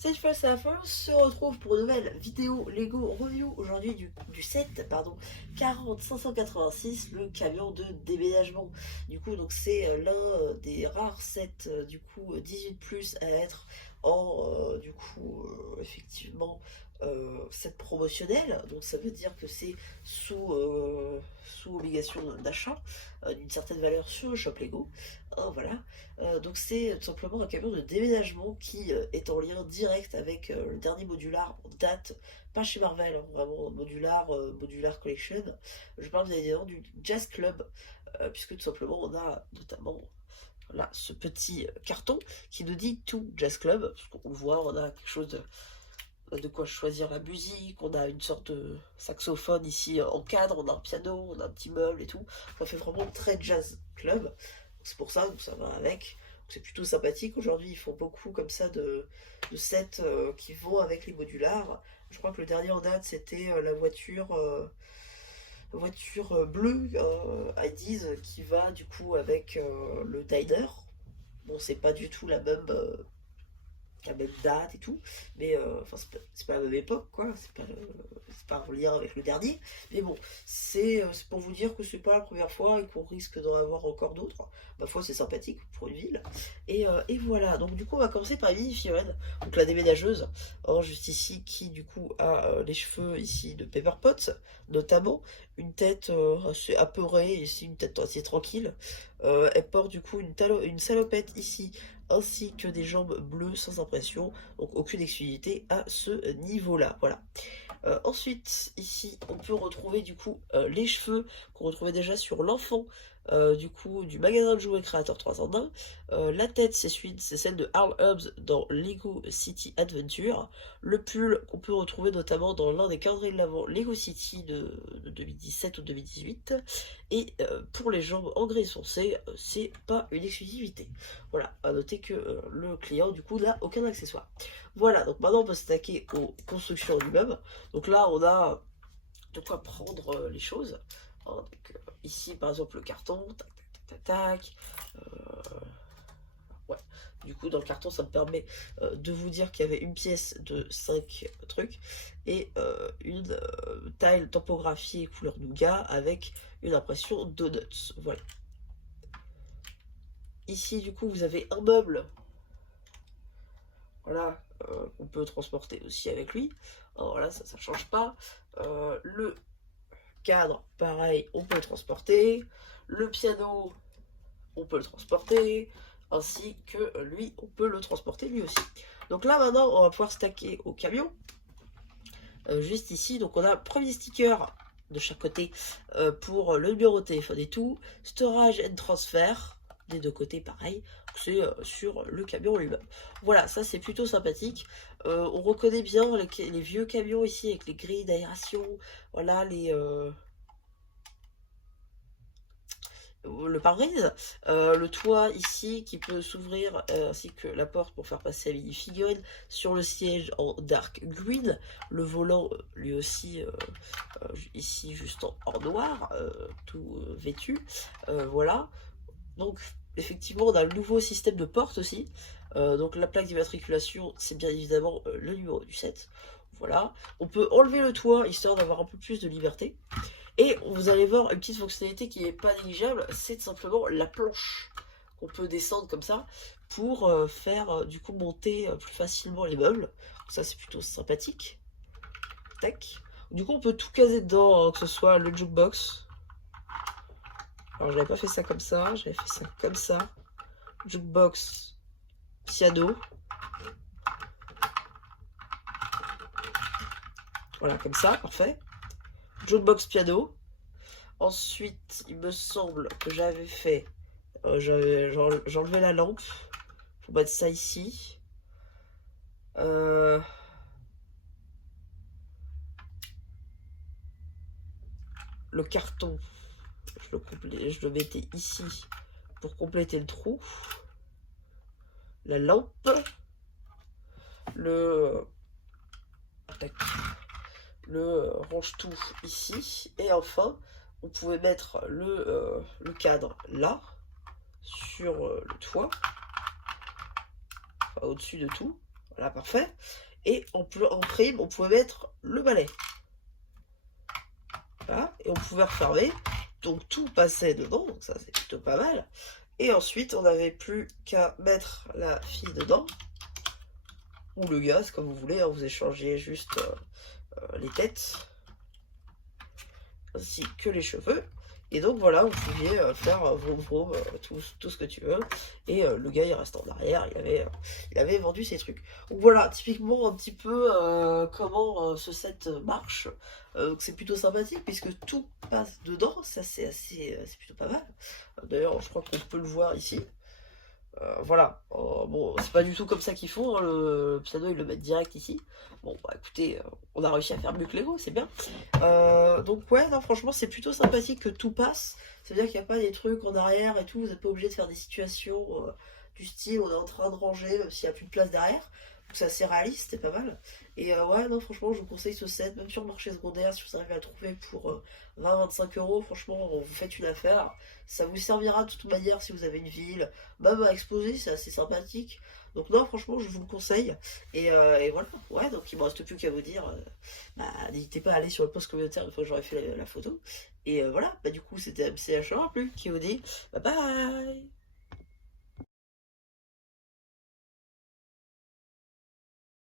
Cette fois, c'est la fin. On se retrouve pour une nouvelle vidéo Lego review aujourd'hui du set, pardon, 40586, le camion de déménagement. Du coup, donc c'est l'un des rares sets du coup 18 plus à être en effectivement set promotionnel. Donc ça veut dire que c'est sous obligation d'achat d'une certaine valeur sur le shop Lego. Hein, voilà. Donc c'est tout simplement un camion de déménagement qui est en lien direct avec le dernier modular en date, pas chez Marvel, hein, vraiment modular collection. Je parle bien évidemment du Jazz Club, puisque tout simplement on a notamment là ce petit carton qui nous dit tout Jazz Club, parce qu'on le voit, on a quelque chose de quoi choisir la musique, on a une sorte de saxophone ici en cadre, on a un piano, on a un petit meuble et tout. Ça fait vraiment très Jazz Club. C'est pour ça que ça va avec. C'est plutôt sympathique. Aujourd'hui, ils font beaucoup comme ça de sets qui vont avec les modulars. Je crois que le dernier en date, c'était la voiture bleue IDs qui va du coup avec le Diner. Bon, c'est pas du tout la même date et tout, mais enfin c'est pas la même époque quoi, c'est pas en lien avec le dernier, mais bon, c'est pour vous dire que c'est pas la première fois et qu'on risque d'en avoir encore d'autres. Ma foi, c'est sympathique pour une ville. Et voilà, donc du coup on va commencer par Emily Firen, donc la déménageuse, hein, juste ici, qui du coup a les cheveux ici de Pepper Potts, notamment, une tête assez apeurée, ici une tête assez tranquille. Elle porte du coup une salopette ici ainsi que des jambes bleues sans impression, donc aucune exclusivité à ce niveau-là. Voilà. Ensuite, ici, on peut retrouver du coup les cheveux qu'on retrouvait déjà sur l'enfant du coup du magasin de jouets créateur 3 en 1. La tête, c'est celle de Arl Hubs dans Lego City Adventure. Le pull qu'on peut retrouver notamment dans l'un des calendriers de l'avant Lego City de 2017 ou 2018. Et pour les jambes en gris foncé, c'est pas une exclusivité. Voilà, à noter que le client du coup n'a aucun accessoire. Voilà, donc maintenant on peut s'attaquer aux constructions du meuble. Donc là, on a de quoi prendre les choses. Hein, donc, ici, par exemple, le carton, tac, tac, tac, tac, tac. Ouais. Du coup, dans le carton, ça me permet de vous dire qu'il y avait une pièce de 5 trucs et une tile tampographiée couleur nougat avec une impression donuts. Voilà. Ici, du coup, vous avez un meuble. Voilà, on peut transporter aussi avec lui. Alors voilà, ça change pas. Le cadre, pareil, on peut le transporter. Le piano, on peut le transporter. Ainsi que lui, on peut le transporter lui aussi. Donc là, maintenant, on va pouvoir stacker au camion. Juste ici, donc on a premier sticker de chaque côté pour le numéro de téléphone et tout. Storage and transfer. Des deux côtés, pareil. C'est sur le camion lui-même. Voilà, ça c'est plutôt sympathique. On reconnaît bien les vieux camions ici avec les grilles d'aération. Voilà, le pare-brise, le toit ici qui peut s'ouvrir, ainsi que la porte pour faire passer la mini-figurine sur le siège en dark green, le volant lui aussi ici juste en noir, tout vêtu, voilà. Donc effectivement on a le nouveau système de porte aussi, donc la plaque d'immatriculation c'est bien évidemment le numéro du set, voilà. On peut enlever le toit histoire d'avoir un peu plus de liberté. Et vous allez voir une petite fonctionnalité qui n'est pas négligeable, c'est simplement la planche qu'on peut descendre comme ça pour faire du coup monter plus facilement les meubles. Donc ça c'est plutôt sympathique. Tac. Du coup on peut tout caser dedans, hein, que ce soit le jukebox. Alors j'avais pas fait ça comme ça, j'avais fait ça comme ça. Jukebox, piano. Voilà, comme ça, parfait. Jukebox, piano. Ensuite, il me semble que j'avais fait... j'enlevais la lampe. Faut mettre ça ici. Le carton, je le mettais ici pour compléter le trou. La lampe. Le range-tout ici. Et enfin, on pouvait mettre le cadre là, sur le toit. Enfin, au-dessus de tout. Voilà, parfait. Et en prime, on pouvait mettre le balai. Voilà, et on pouvait refermer. Donc tout passait dedans, donc ça c'est plutôt pas mal. Et ensuite, on n'avait plus qu'à mettre la fille dedans. Ou le gars, c'est comme vous voulez, hein, vous échangez juste les têtes. Ainsi que les cheveux. Et donc voilà, vous pouviez faire vroom vroom, tout ce que tu veux. Et le gars il reste en arrière, il avait vendu ses trucs. Donc voilà, typiquement un petit peu comment ce set marche. C'est plutôt sympathique puisque tout passe dedans, ça c'est plutôt pas mal. D'ailleurs je crois qu'on peut le voir ici. Voilà, bon, c'est pas du tout comme ça qu'ils font, hein, le piano ils le mettent direct ici. Bon, bah écoutez, on a réussi à faire mieux que Lego, c'est bien. Donc ouais, non, franchement, c'est plutôt sympathique que tout passe. Ça veut dire qu'il n'y a pas des trucs en arrière et tout, vous n'êtes pas obligé de faire des situations du style on est en train de ranger, même s'il n'y a plus de place derrière. Donc c'est assez réaliste, c'est pas mal. Et ouais, non, franchement, je vous conseille ce set, même sur le marché secondaire, si vous arrivez à le trouver pour 20-25 euros, franchement, vous faites une affaire. Ça vous servira de toute manière si vous avez une ville, même à exposer, c'est assez sympathique. Donc non, franchement, je vous le conseille. Et voilà, ouais, donc il me reste plus qu'à vous dire, bah, n'hésitez pas à aller sur le post communautaire une fois que j'aurai fait la photo. Et voilà, bah du coup, c'était MCH1 plus qui vous dit bye bye.